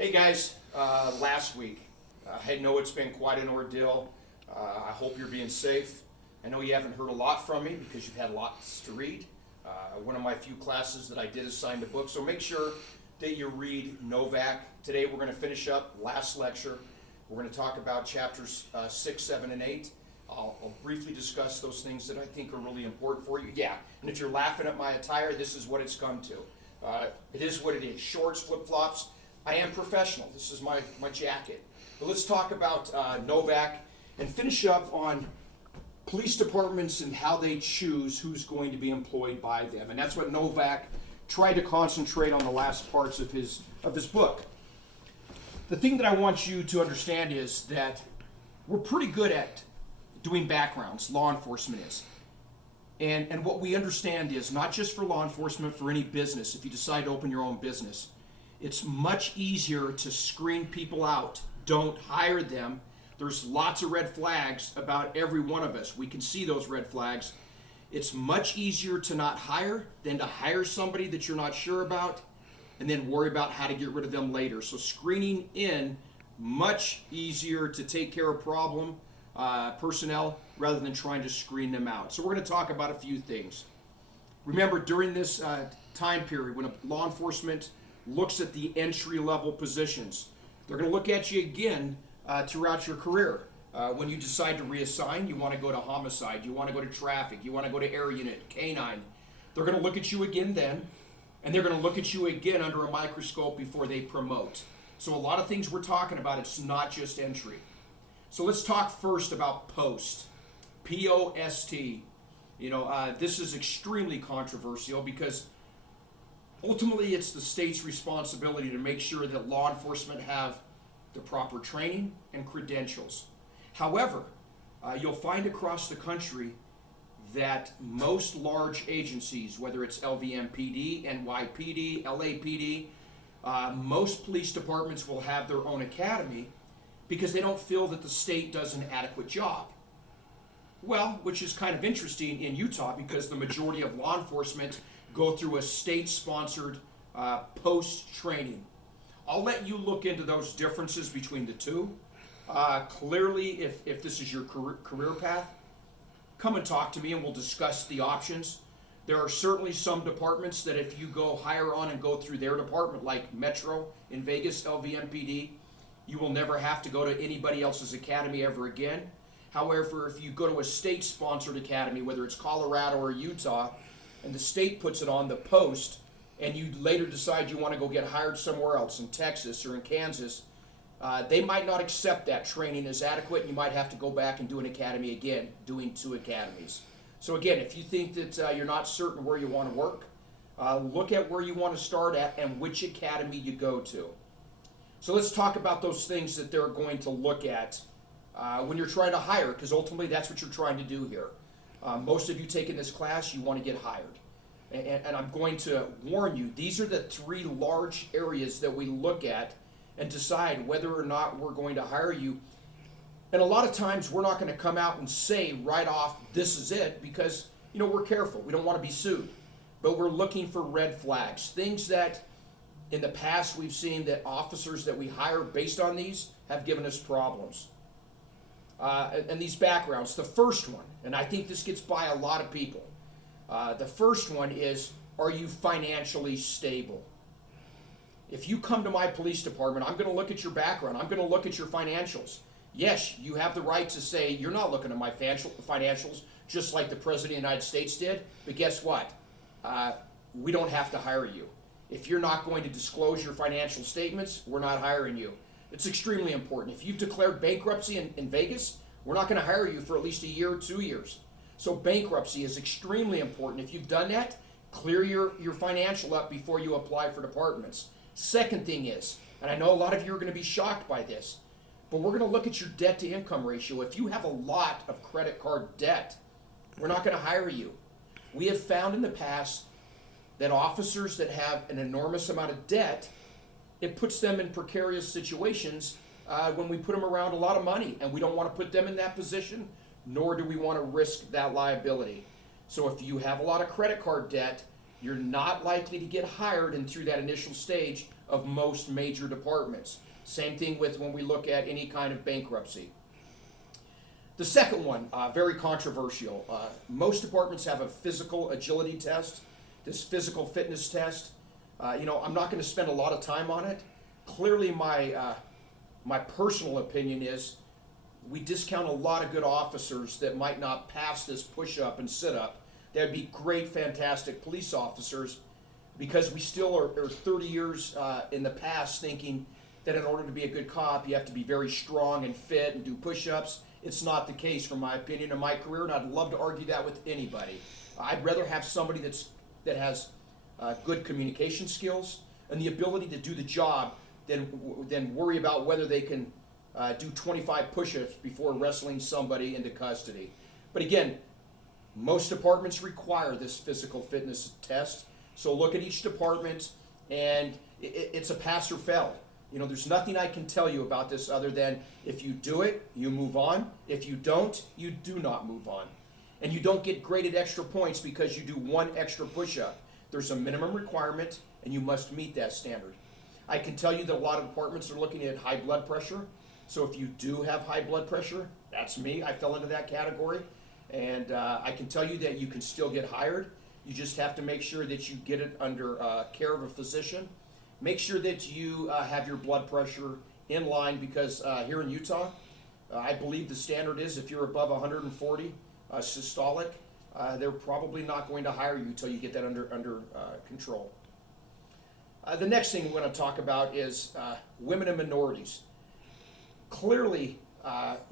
Hey guys, last week, I know it's been quite an ordeal. I hope you're being safe. I know you haven't heard a lot from me because you've had lots to read. One of my few classes that I did assigned a book, so make sure that you read Novak. Today we're going to finish up last lecture. We're going to talk about chapters 6, 7, and 8. I'll briefly discuss those things that I think are really important for you. Yeah, and if you're laughing at my attire, this is what it's come to. It is what it is. Shorts, flip-flops. I am professional. This is my jacket. But let's talk about Novak and finish up on police departments and how they choose who's going to be employed by them. And that's what Novak tried to concentrate on the last parts of his book. The thing that I want you to understand is that we're pretty good at doing backgrounds, law enforcement is. And what we understand is, not just for law enforcement, for any business, if you decide to open your own business, it's much easier to screen people out. Don't hire them. There's lots of red flags about every one of us. We can see those red flags. It's much easier to not hire than to hire somebody that you're not sure about and then worry about how to get rid of them later. So screening in, much easier to take care of personnel rather than trying to screen them out. So we're going to talk about a few things. Remember, during this time period when law enforcement looks at the entry-level positions, they're going to look at you again throughout your career. When you decide to reassign, you want to go to homicide, you want to go to traffic, you want to go to air unit, canine. They're going to look at you again then, and they're going to look at you again under a microscope before they promote. So a lot of things we're talking about, it's not just entry. So let's talk first about post, P-O-S-T. This is extremely controversial because ultimately it's the state's responsibility to make sure that law enforcement have the proper training and credentials. However, you'll find across the country that most large agencies, whether it's LVMPD, NYPD, LAPD, most police departments will have their own academy because they don't feel that the state does an adequate job. Well, which is kind of interesting in Utah because the majority of law enforcement go through a state-sponsored post-training. I'll let you look into those differences between the two. Clearly, if this is your career path, come and talk to me and we'll discuss the options. There are certainly some departments that if you go hire on and go through their department, like Metro in Vegas, LVMPD, you will never have to go to anybody else's academy ever again. However, if you go to a state-sponsored academy, whether it's Colorado or Utah, and the state puts it on the post, and you later decide you want to go get hired somewhere else in Texas or in Kansas, they might not accept that training as adequate, and you might have to go back and do an academy again, doing 2 academies. So again, if you think that you're not certain where you want to work, look at where you want to start at and which academy you go to. So let's talk about those things that they're going to look at when you're trying to hire, because ultimately that's what you're trying to do here. Most of you taking this class, you want to get hired. And I'm going to warn you, these are the 3 large areas that we look at and decide whether or not we're going to hire you. And a lot of times we're not going to come out and say right off, this is it, because we're careful. We don't want to be sued. But we're looking for red flags, things that in the past we've seen that officers that we hire based on these have given us problems. And these backgrounds, the first one, and I think this gets by a lot of people. The first one is, are you financially stable? If you come to my police department, I'm going to look at your background. I'm going to look at your financials. Yes, you have the right to say you're not looking at my financials just like the President of the United States did. But guess what? We don't have to hire you. If you're not going to disclose your financial statements, we're not hiring you. It's extremely important. If you've declared bankruptcy in Vegas, we're not going to hire you for at least a year or 2 years. So bankruptcy is extremely important. If you've done that, clear your financial up before you apply for departments. Second thing is, and I know a lot of you are going to be shocked by this, but we're going to look at your debt to income ratio. If you have a lot of credit card debt, we're not going to hire you. We have found in the past that officers that have an enormous amount of debt, it puts them in precarious situations when we put them around a lot of money, and we don't want to put them in that position, nor do we want to risk that liability. So if you have a lot of credit card debt, you're not likely to get hired and through that initial stage of most major departments. Same thing with when we look at any kind of bankruptcy. The second one, very controversial. Most departments have a physical agility test, this physical fitness test. I'm not going to spend a lot of time on it. Clearly, my personal opinion is we discount a lot of good officers that might not pass this push-up and sit-up. That would be great, fantastic police officers, because we still are 30 years in the past thinking that in order to be a good cop, you have to be very strong and fit and do push-ups. It's not the case, from my opinion, in my career, and I'd love to argue that with anybody. I'd rather have somebody that has good communication skills and the ability to do the job than worry about whether they can do 25 push-ups before wrestling somebody into custody. But again, most departments require this physical fitness test. So look at each department, and it's a pass or fail. There's nothing I can tell you about this other than if you do it, you move on. If you don't, you do not move on. And you don't get graded extra points because you do one extra push-up. There's a minimum requirement, and you must meet that standard. I can tell you that a lot of departments are looking at high blood pressure. So if you do have high blood pressure, that's me. I fell into that category. And I can tell you that you can still get hired. You just have to make sure that you get it under care of a physician. Make sure that you have your blood pressure in line, because here in Utah, I believe the standard is if you're above 140 systolic, they're probably not going to hire you until you get that under control. The next thing we're going to talk about is women and minorities. Clearly,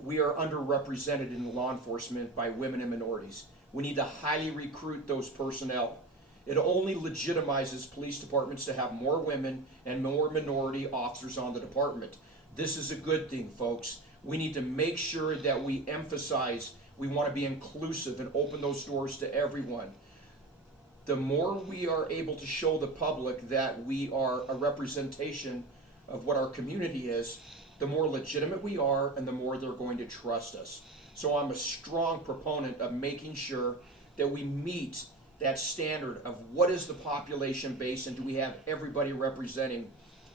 we are underrepresented in law enforcement by women and minorities. We need to highly recruit those personnel. It only legitimizes police departments to have more women and more minority officers on the department. This is a good thing, folks. We need to make sure that we emphasize we want to be inclusive and open those doors to everyone. The more we are able to show the public that we are a representation of what our community is, the more legitimate we are and the more they're going to trust us. So I'm a strong proponent of making sure that we meet that standard of what is the population base, and do we have everybody representing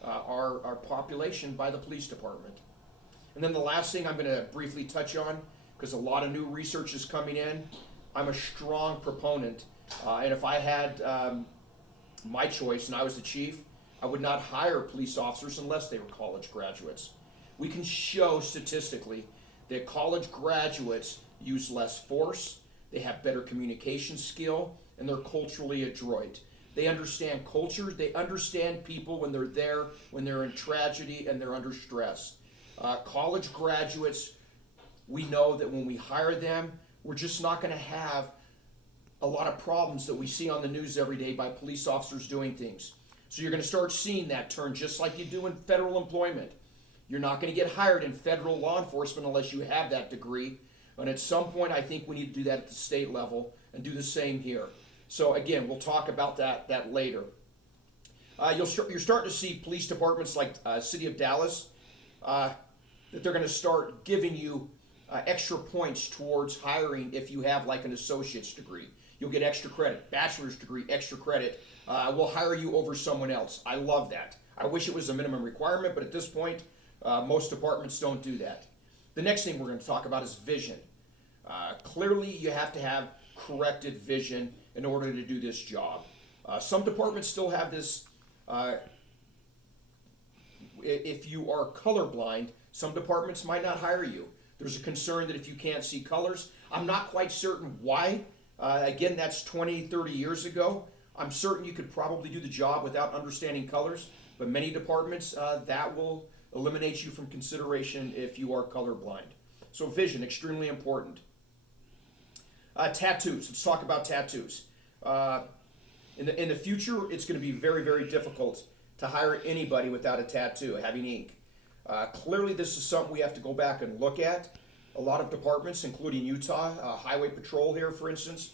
our population by the police department. And then the last thing I'm going to briefly touch on, because a lot of new research is coming in, I'm a strong proponent, and if I had my choice and I was the chief, I would not hire police officers unless they were college graduates. We can show statistically that college graduates use less force, they have better communication skill, and they're culturally adroit. They understand culture, they understand people when they're there, when they're in tragedy and they're under stress. College graduates, we know that when we hire them, we're just not going to have a lot of problems that we see on the news every day by police officers doing things. So you're going to start seeing that turn just like you do in federal employment. You're not going to get hired in federal law enforcement unless you have that degree. And at some point, I think we need to do that at the state level and do the same here. So again, we'll talk about that later. You're starting to see police departments like City of Dallas, that they're going to start giving you extra points towards hiring if you have like an associate's degree. You'll get extra credit, bachelor's degree, extra credit. We'll hire you over someone else. I love that. I wish it was a minimum requirement, but at this point, most departments don't do that. The next thing we're going to talk about is vision. Clearly, you have to have corrected vision in order to do this job. Some departments still have this, if you are colorblind, some departments might not hire you. There's a concern that if you can't see colors, I'm not quite certain why. Again, that's 20, 30 years ago. I'm certain you could probably do the job without understanding colors, but many departments, that will eliminate you from consideration if you are colorblind. So vision, extremely important. Tattoos, let's talk about tattoos. In the future, it's going to be very, very difficult to hire anybody without a tattoo, having ink. Clearly, this is something we have to go back and look at. A lot of departments, including Utah, Highway Patrol here, for instance,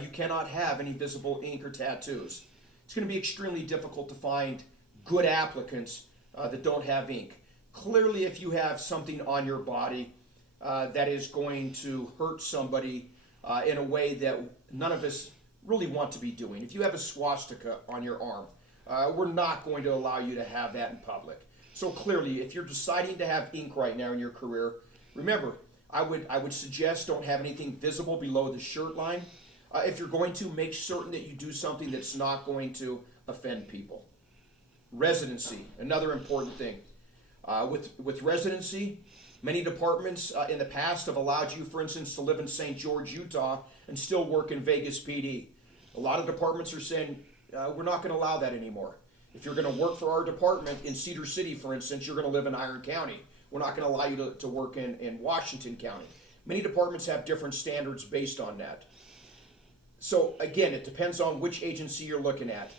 you cannot have any visible ink or tattoos. It's going to be extremely difficult to find good applicants that don't have ink. Clearly, if you have something on your body that is going to hurt somebody in a way that none of us really want to be doing. If you have a swastika on your arm, we're not going to allow you to have that in public. So clearly, if you're deciding to have ink right now in your career, remember, I would suggest don't have anything visible below the shirt line. If you're going to, make certain that you do something that's not going to offend people. Residency, another important thing. With residency, many departments in the past have allowed you, for instance, to live in St. George, Utah, and still work in Vegas PD. A lot of departments are saying, we're not going to allow that anymore. If you're going to work for our department in Cedar City, for instance, you're going to live in Iron County. We're not going to allow you to work in Washington County. Many departments have different standards based on that. So again, it depends on which agency you're looking at.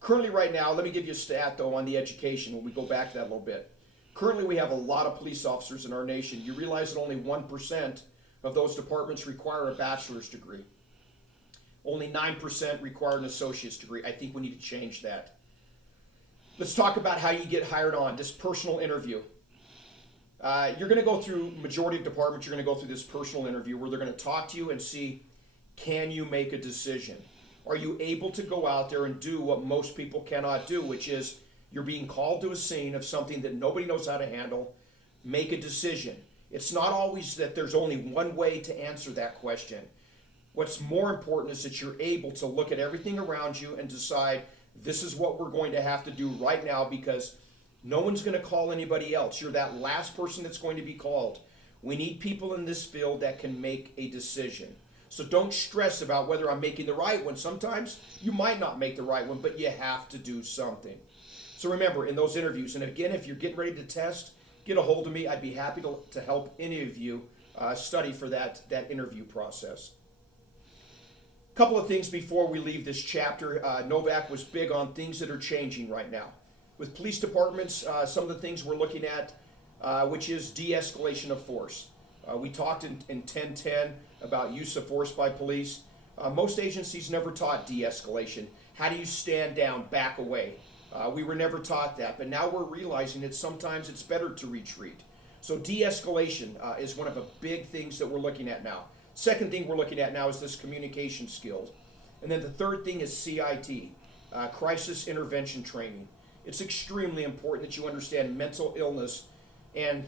Currently right now, let me give you a stat though on the education when we go back to that a little bit. Currently we have a lot of police officers in our nation. You realize that only 1% of those departments require a bachelor's degree. Only 9% require an associate's degree. I think we need to change that. Let's talk about how you get hired on, this personal interview. You're going to go through, majority of departments, you're going to go through this personal interview where they're going to talk to you and see, can you make a decision? Are you able to go out there and do what most people cannot do, which is you're being called to a scene of something that nobody knows how to handle, make a decision. It's not always that there's only one way to answer that question. What's more important is that you're able to look at everything around you and decide, this is what we're going to have to do right now because no one's going to call anybody else. You're that last person that's going to be called. We need people in this field that can make a decision. So don't stress about whether I'm making the right one. Sometimes you might not make the right one, but you have to do something. So remember, in those interviews, and again, if you're getting ready to test, get a hold of me. I'd be happy to help any of you study for that interview process. A couple of things before we leave this chapter. Novak was big on things that are changing right now. With police departments, some of the things we're looking at, which is de-escalation of force. We talked in 1010 about use of force by police. Most agencies never taught de-escalation. How do you stand down, back away? We were never taught that, but now we're realizing that sometimes it's better to retreat. So de-escalation is one of the big things that we're looking at now. Second thing we're looking at now is this communication skills. And then the third thing is CIT, crisis intervention training. It's extremely important that you understand mental illness and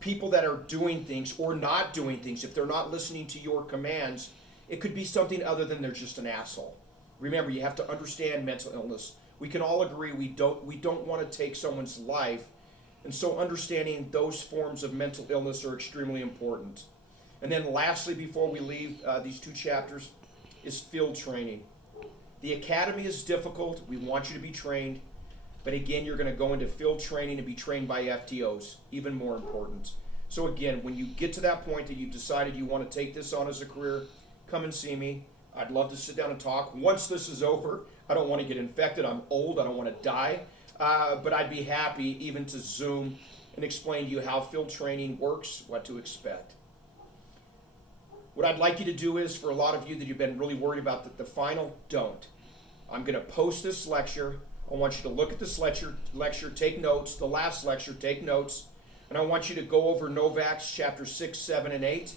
people that are doing things or not doing things. If they're not listening to your commands, it could be something other than they're just an asshole. Remember, you have to understand mental illness. We can all agree we don't want to take someone's life, and so understanding those forms of mental illness are extremely important. And then lastly, before we leave these two chapters, is field training. The academy is difficult. We want you to be trained. But again, you're going to go into field training and be trained by FTOs, even more important. So again, when you get to that point that you've decided you want to take this on as a career, come and see me. I'd love to sit down and talk. Once this is over, I don't want to get infected. I'm old. I don't want to die. But I'd be happy even to Zoom and explain to you how field training works, what to expect. What I'd like you to do is, for a lot of you that you've been really worried about the final, don't. I'm going to post this lecture. I want you to look at this lecture, take notes, the last lecture, take notes, and I want you to go over Novak's chapter 6, 7, and 8.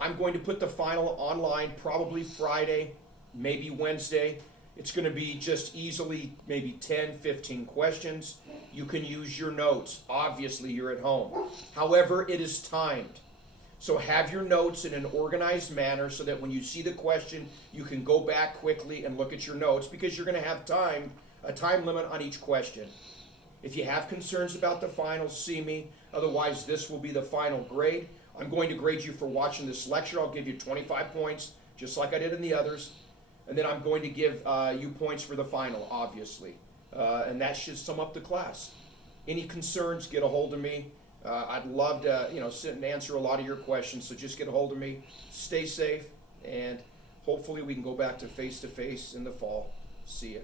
I'm going to put the final online probably Friday, maybe Wednesday. It's going to be just easily maybe 10, 15 questions. You can use your notes. Obviously, you're at home. However, it is timed. So have your notes in an organized manner so that when you see the question, you can go back quickly and look at your notes because you're going to have a time limit on each question. If you have concerns about the final, see me. Otherwise, this will be the final grade. I'm going to grade you for watching this lecture. I'll give you 25 points, just like I did in the others. And then I'm going to give you points for the final, obviously. And that should sum up the class. Any concerns, get a hold of me. I'd love to sit and answer a lot of your questions, so just get a hold of me. Stay safe, and hopefully we can go back to face-to-face in the fall. See ya.